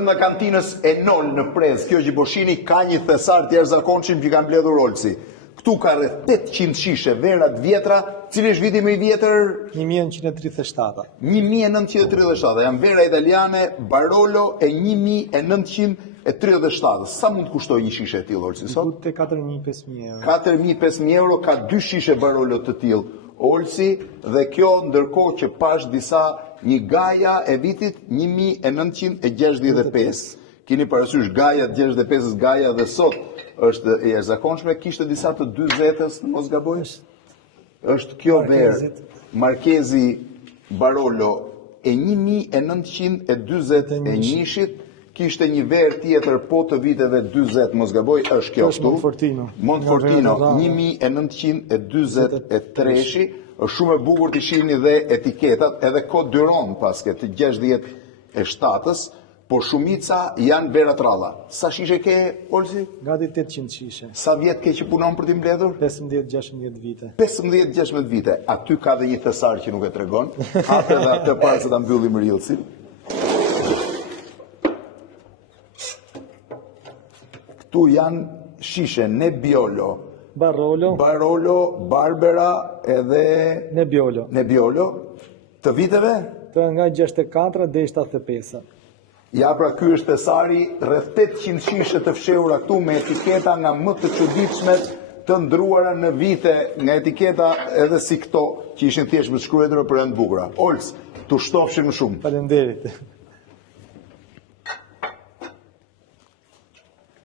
Në kantinës e nol në Prez, kjo Gjiboshini ka një thesar të jashtëzakonshëm që ka mbledhur Olsi. Këtu ka rreth 800 shishe verat vjetra, cili është viti më i vjetër? 1937. 1937. Janë vera italiane Barolo e 1937. Sa mund të kushtoj një shishe e tillë Olsi sot? Te 4.500 euro. 4.500 euro ka 2 shishe Barolo të tillë Olsi, dhe kjo ndërkohë që pash disa një Gaja e vitit 1965. Kini parasysh Gaja 65-ës, Gaja dhe sot është e jashtëzakonshme, kishte disa të 40-ës, në mos gaboj? Është kjo verë, Markezi Barolo e 1941-shit, kishte një verë tjetër po të viteve 40, mos gaboj, është kjo këtu. Monfortino, 1943, është shumë e bukur të shihni dhe etiketat, edhe kod Duron paske të 67-ës, po shumica janë vera tralla. Sa shishe ke, Olsi? Gati 800 shishe. Sa vjet ke që punon për t'i mbledhur? 15-16 vite. 15-16 vite. Aty ka dhe një thesar që nuk e tregon. Hape dhe atë parë se ta mbyllim rillësin. Këtu janë shishe Nebbiolo, Barolo, Barbera edhe Nebbiolo. Të viteve? Të nga 64 dhe 75. Ja, pra ky është thesari, rreth 800 shishe të fshehura këtu me etiketa nga më të çuditshme të ndruara në vite, nga etiketa edhe si këto që ishin thjesht me shkruar për ëndë bukura. Ols, tu shtofshim më shumë. Faleminderit.